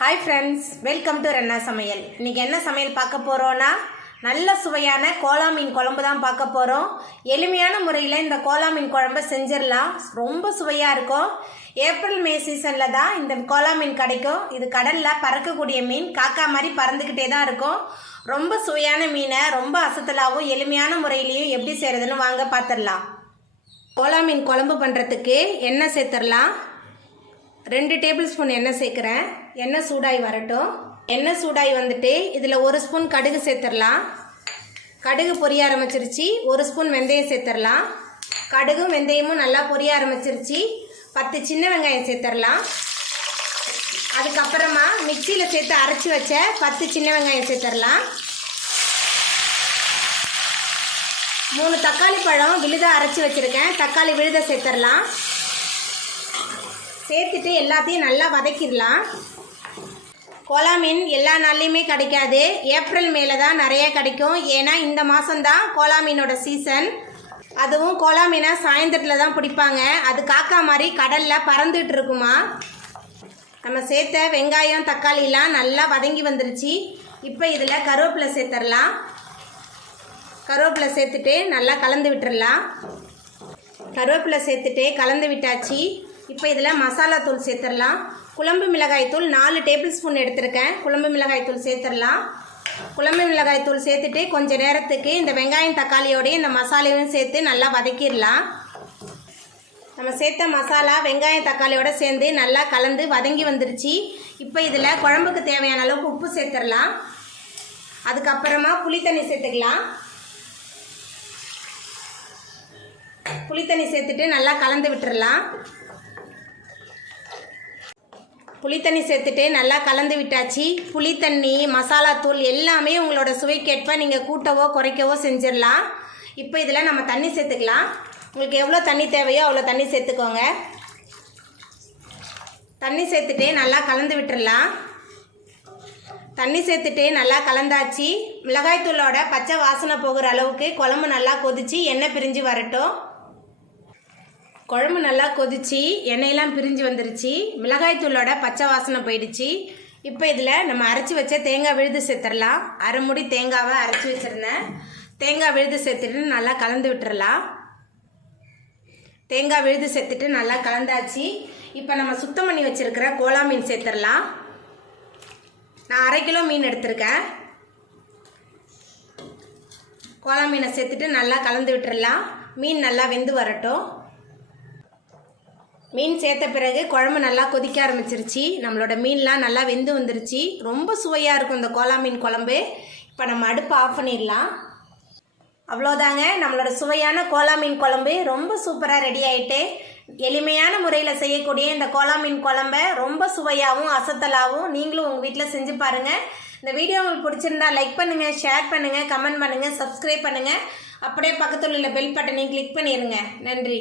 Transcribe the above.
Hi friends, welcome to Renna Samayal. இன்னைக்கு என்ன சமையல் பார்க்க போறோம்னா நல்ல சுவையான கோலா மீன் குழம்பு தான் பார்க்க போறோம். எளிமையான முறையில் இந்த கோலா மீன் குழம்பை செஞ்சிரலாம். ரொம்ப சுவையா இருக்கும். ஏப்ரல் மே சீசன்ல தான் இந்த கோலா மீன் கிடைக்கும். இது கடல்ல பறக்கக்கூடிய மீன், காக்கா மாதிரி பறந்துக்கிட்டே தான் இருக்கும். ரொம்ப சுவையான மீனை ரொம்ப அசத்தலாவும் எளிமையான முறையிலையும் எப்படி செய்யறதுன்னு வாங்க பார்த்துடலாம். கோலா மீன் குழம்பு பண்ணுறதுக்கு எண்ணெய் சேர்த்துடலாம். 2 டேபிள் ஸ்பூன் எண்ணெய் சேர்க்குறேன். எண்ணெய் சூடாகி வரட்டும். எண்ணெய் சூடாகி வந்துட்டு இதில் 1 ஸ்பூன் கடுகு சேர்த்துடலாம். கடுகு பொரிய ஆரம்பிச்சிருச்சு. 1 ஸ்பூன் வெந்தயம் சேர்த்துடலாம். கடுகும் வெந்தயமும் நல்லா பொரிய ஆரம்பிச்சிருச்சு. 10 சின்ன வெங்காயம் சேர்த்துடலாம். அதுக்கப்புறமா மிக்சியில் சேர்த்து அரைச்சி வச்ச 10 சின்ன வெங்காயம் சேர்த்துடலாம். 3 தக்காளி பழம் விழுதாக அரைச்சி வச்சுருக்கேன். தக்காளி விழுத சேர்த்துடலாம். சேர்த்துட்டு எல்லாத்தையும் நல்லா வதக்கிடலாம். கோலா மீன் எல்லா நாள்லையுமே கிடைக்காது. ஏப்ரல் மேலே தான் நிறைய கிடைக்கும். ஏன்னா இந்த மாதம்தான் கோலா மீனோட சீசன். அதுவும் கோலா மீனை சாயந்தரத்தில் தான் பிடிப்பாங்க. அது காக்கா மாதிரி கடலில் பறந்துட்டு இருக்குமா. நம்ம சேர்த்த வெங்காயம் தக்காளிலாம் நல்லா வதங்கி வந்துருச்சு. இப்போ இதில் கருவேப்பிலை சேர்த்துடலாம். கருவேப்பிலை சேர்த்துட்டு நல்லா கலந்து விட்டுடலாம். கருவேப்பிலை சேர்த்துட்டு கலந்து விட்டாச்சு. இப்போ இதில் மசாலா தூள் சேர்த்துடலாம். குழம்பு மிளகாய் தூள் 4 டேபிள் ஸ்பூன் எடுத்திருக்கேன். குழம்பு மிளகாய் தூள் சேர்த்துடலாம். குழம்பு மிளகாய் தூள் சேர்த்துட்டு கொஞ்சம் நேரத்துக்கு இந்த வெங்காயம் தக்காளியோடய இந்த மசாலையும் சேர்த்து நல்லா வதக்கிடலாம். நம்ம சேர்த்த மசாலா வெங்காயம் தக்காளியோட சேர்ந்து நல்லா கலந்து வதங்கி வந்துருச்சு. இப்போ இதில் குழம்புக்கு தேவையான அளவுக்கு உப்பு சேர்த்துடலாம். அதுக்கப்புறமா புளி தண்ணி சேர்த்துக்கலாம். புளி தண்ணி சேர்த்துட்டு நல்லா கலந்து விட்டுடலாம். புளித்தண்ணி சேர்த்துட்டு நல்லா கலந்து விட்டாச்சு. புளித்தண்ணி மசாலா தூள் எல்லாமே உங்களோட சுவைக்கேற்ப நீங்கள் கூட்டவோ குறைக்கவோ செஞ்சிடலாம். இப்போ இதில் நம்ம தண்ணி சேர்த்துக்கலாம். உங்களுக்கு எவ்வளோ தண்ணி தேவையோ அவ்வளோ தண்ணி சேர்த்துக்கோங்க. தண்ணி சேர்த்துட்டு நல்லா கலந்து விட்டுடலாம். தண்ணி சேர்த்துட்டு நல்லா கலந்தாச்சு. மிளகாய்த்தூளோட பச்சை வாசனை போகிற அளவுக்கு குழம்பு நல்லா கொதிச்சு எண்ணெய் பிரிஞ்சு வரட்டும். குழம்பு நல்லா கொதிச்சு எண்ணெயெல்லாம் பிரிஞ்சு வந்துருச்சு. மிளகாய்த்தூளோட பச்சை வாசனை போயிடுச்சு. இப்போ இதில் நம்ம அரைச்சி வச்ச தேங்காய் விழுது சேர்த்துடலாம். அரை மூடி தேங்காவை அரைச்சி வச்சுருந்தேன். தேங்காய் விழுது சேர்த்துட்டு நல்லா கலந்து விட்டுறலாம். தேங்காய் விழுது சேர்த்துட்டு நல்லா கலந்தாச்சு. இப்போ நம்ம சுத்தம் பண்ணி வச்சுருக்கிற கோலா மீன் சேர்த்துடலாம். நான் 1/2 கிலோ மீன் எடுத்திருக்கேன். கோலா மீனை சேர்த்துட்டு நல்லா கலந்து விட்டுறலாம். மீன் நல்லா வெந்து வரட்டும். மீன் சேர்த்த பிறகு குழம்பு நல்லா கொதிக்க ஆரம்பிச்சிருச்சு. நம்மளோட மீன்லாம் நல்லா வெந்து வந்துருச்சு. ரொம்ப சுவையாக இருக்கும் இந்த கோலா மீன் குழம்பு. இப்போ நம்ம அடுப்பை ஆஃப் பண்ணிடலாம். அவ்வளோதாங்க, நம்மளோட சுவையான கோலா மீன் குழம்பு ரொம்ப சூப்பராக ரெடி ஆகிட்டு. எளிமையான முறையில் செய்யக்கூடிய இந்த கோலா மீன் குழம்பை ரொம்ப சுவையாகவும் அசத்தலாகவும் நீங்களும் உங்கள் வீட்டில் செஞ்சு பாருங்கள். இந்த வீடியோ உங்களுக்கு பிடிச்சிருந்தா லைக் பண்ணுங்கள், ஷேர் பண்ணுங்கள், கமெண்ட் பண்ணுங்கள், சப்ஸ்கிரைப் பண்ணுங்கள். அப்படியே பக்கத்தில் உள்ள பெல் பட்டனையும் கிளிக் பண்ணிடுங்க. நன்றி.